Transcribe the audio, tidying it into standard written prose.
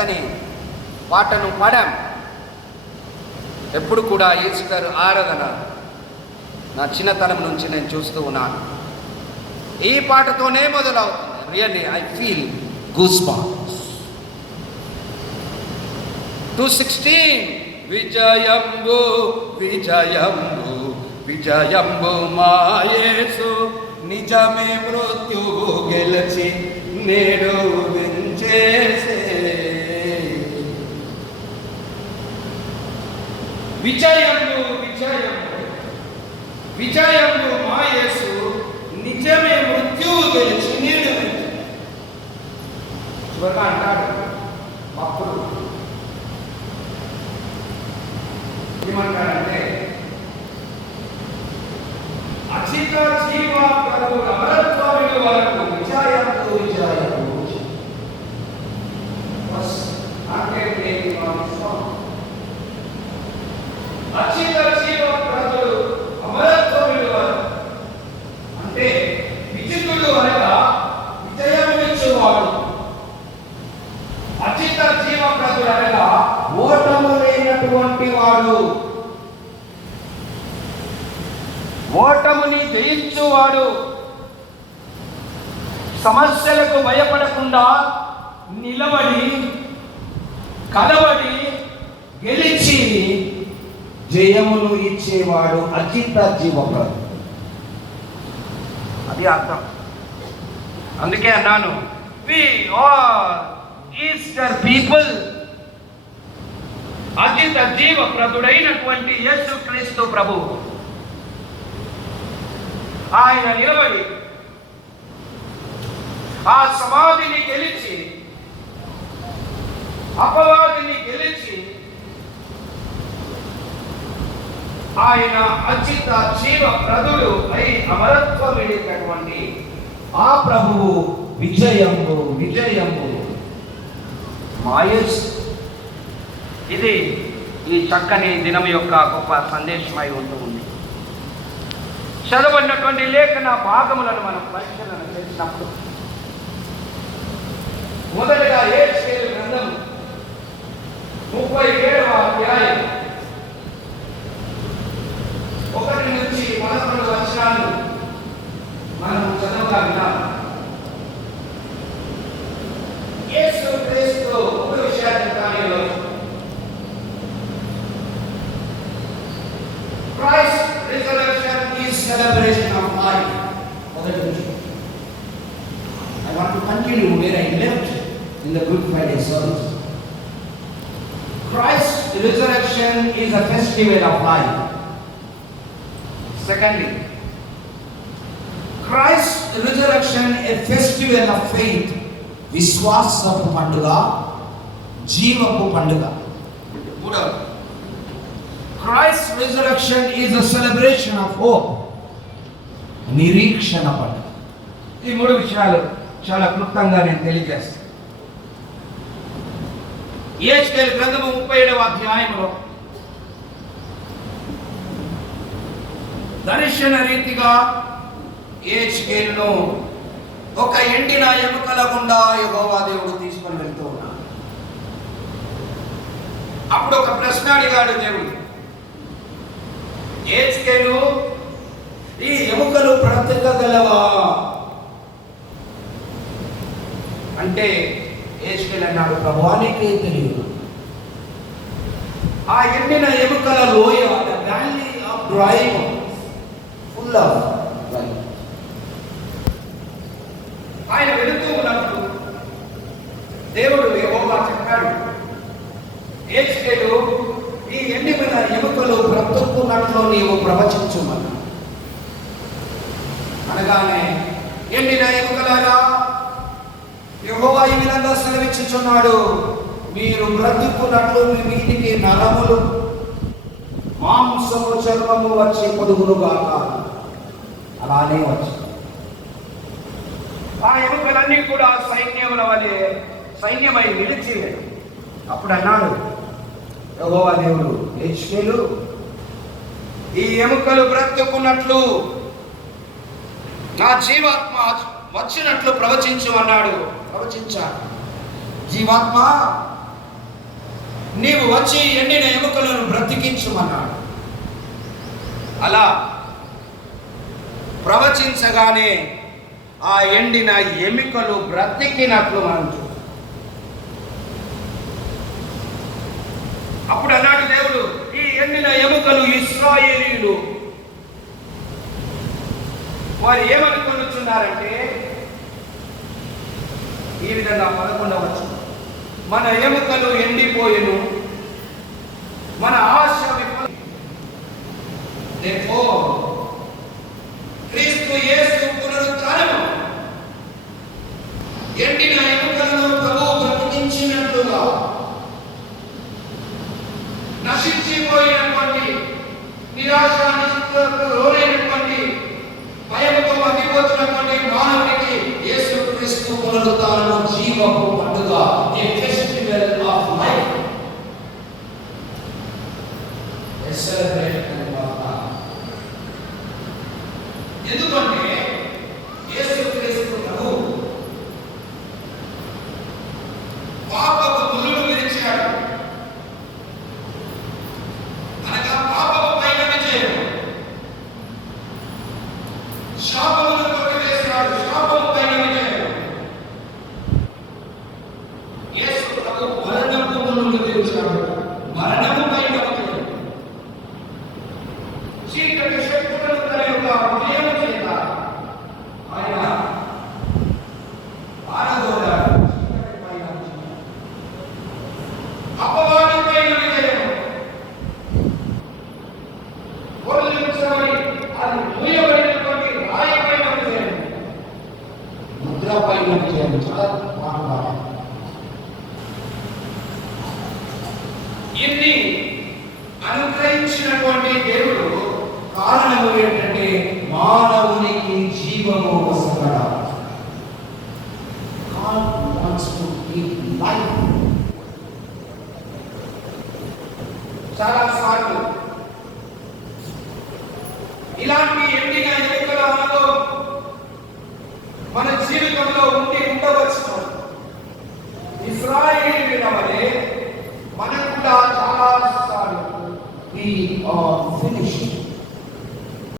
చక్కని పాటను పాడాం. ఎప్పుడు కూడా ఈస్టర్ ఆరాధన నా చిన్నతనం నుంచి నేను చూస్తూ ఉన్నాను. ఈ పాటతోనే మొదలవుతుంది. Really I feel goose bumps. 2:16 విజయంబు విజయంబు విజయంబు మా యేసు నిజమే మృత్యువు గెలిచి నేడు వించేసే. విజయంబు విజయంబు విజయంబు మా యేసు నిజమే మృత్యువు గెలిచి నేడు వించేసే. చివరిగా అంటాడు అప్పుడు ఏమంటాడంటే, అచిత జీవ ప్రభు అమరత్వముల వరకు విజయంబు విజయంబు అచిత జీవ ప్రభు అమరత్వముల వరకు అంటే విజితుడు అనగా విజయమిచ్చువాడు. అచిత జీవ ప్రభు అనగా ఓటము లేనటువంటి వాడు, ఓటముని జయించువాడు. సమస్యలకు భయపడకుండా నిలబడి కలబడి గెలిచి జయమును ఇచ్చేవాడు అజిత జీవప్రభు. అది అర్థం. అందుకే అన్నాను, వి ఆర్ ఈస్టర్ పీపుల్. అజిత జీవప్రభుడైనటువంటి యేసుక్రీస్తు ప్రభు ఆయన నిలబడి ఆ సమాధిని గెలిచి అపవాదిని గెలిచి ఆయన అచిత జీవ ప్రదుడు అయి అమరత్వమైనటువంటి ఆ ప్రభువు విజయము విజయము మాయస్. ఇది ఈ చక్కని దినం యొక్క గొప్ప సందేశమై ఉంటుంది. చదవబడినటువంటి లేఖన భాగములను మనం పరిశీలన చేసినప్పుడు మొదటగా యెహెజ్కేలు గ్రంథం 37వ అధ్యాయం 1 నుంచి 11 వచనాలు మనం చదవగా విన్నాం. యేసుక్రీస్తు ఒక విషయాన్ని కానిలో Christ resurrection is celebration of life. I want to continue where I left in the Good Friday service. Christ's resurrection is a festival of life. Secondly, Christ's resurrection a festival of faith. విశ్వాసపు పండుగ, జీవపు పండుగ. మూడవది, Christ's resurrection is a celebration of hope. నిరీక్షణ పండుగ. ఈ మూడు విషయాలు చాలా క్లుప్తంగా నేను తెలియజేస్తాను. యెహెజ్కేలు గ్రంథము 37వ అధ్యాయంలో దర్శన రీతిగా యెహెజ్కేలును ఒక ఎండిన ఎముకల గుండా యెహోవా దేవుడు తీసుకొని వెళ్తూ ఉన్నాడు. అప్పుడు ఒక ప్రశ్న అడిగాడు దేవుడు, యెహెజ్కేలు, ఈ ఎముకలు బ్రతకగలవా అంటే యెహెజ్కేలు అన్నాడు, ప్రభువా నీకే తెలియదు. ఆ ఎండిన ఎముకల లోయ, valley of dry bones, full of dry. ఆయన వెళుతూ ఉన్నప్పుడు దేవుడు యెహోవా చెప్పాడు, యెహెజ్కేలు, ఈ ఎండిన ఎముకలు బ్రతుకున్నట్లు నీవు ప్రవచించుమన్నా. అనగానే, ఎండిన ఎముకలారా, యెహోవా ఈ విధంగా సెలవిచ్చుచున్నాడు, మీరు బ్రతుకున్నట్లు మీ మీదికి నరములు, మాంసము, చర్మము వచ్చి పొదుగులుగాక. అలానే వచ్చి ఆ ఎముకలన్నీ కూడా సైన్యముల వలె సైన్యమై నిలిచి. అప్పుడు అన్నాడు యెహోవా దేవుడు, యెహెజ్కేలు, ఈ ఎముకలు బ్రతుకున్నట్లు నా జీవాత్మ వచ్చినట్లు ప్రవచించు అన్నాడు. ప్రవచించాడు. జీవాత్మ నీవు వచ్చి ఎండిన ఎముకలను బ్రతికించుమన్నాడు. అలా ప్రవచించగానే ఆ ఎండిన ఎముకలు బ్రతికినట్లు మనం చూస్తాం. అప్పుడు అన్నాడు దేవుడు, ఈ ఎండిన ఎముకలు ఇశ్రాయేలీయులు వారు ఏమనుకొనుచున్నారంటే, ఈ విధంగా 11వ వచనం, మన ఎముకలు ఎండిపోయెను, మన ఆశ క్రీస్తు యేసు పునరుత్థానము ఎండిన ఎముకలను ప్రభువు బ్రతికించినట్లుగా నశించిపోయినటువంటి, నిరాశ నిస్పృహకు లోనైనటువంటి, భయముతో మగ్గిపోతున్నటువంటి మానవునికి యేసు క్రీస్తు పునరుత్థానము జీవపు పండుగ, a festival of life, a celebration of life. ఎందుకంటే యేసు క్రీస్తు ప్రభువు పాపపు ముళ్ళను విరిచాడు. అనగా పాపపు పైన విజయం, శాపమును కొట్టివేశాడు, శాపము పైన విజయం. యేసు ప్రభువు మరణపు ముళ్ళను విరిచాడు, మరణము పైన విజయం. చీకటి శక్తులను తన యొక్క విజయము చేత ఆయన పారదోలాడు. చీకటి పైన విజయం, అపవాది పైన విజయం, కొల్లించబడి అది మూయబడినటువంటి రాయి పైన విజయం, ముద్ర పైన విజయం. చాలా మాట్లాడాలి. ఇన్ని అనుగ్రహించినటువంటి దేవుడు కారణము ఏంటంటే మానవునికి జీవము వసగడం. God wants to give life. చాలా సార్లు ఇలాంటి ఎండిన ఎముకల అనుభవం మన జీవితంలో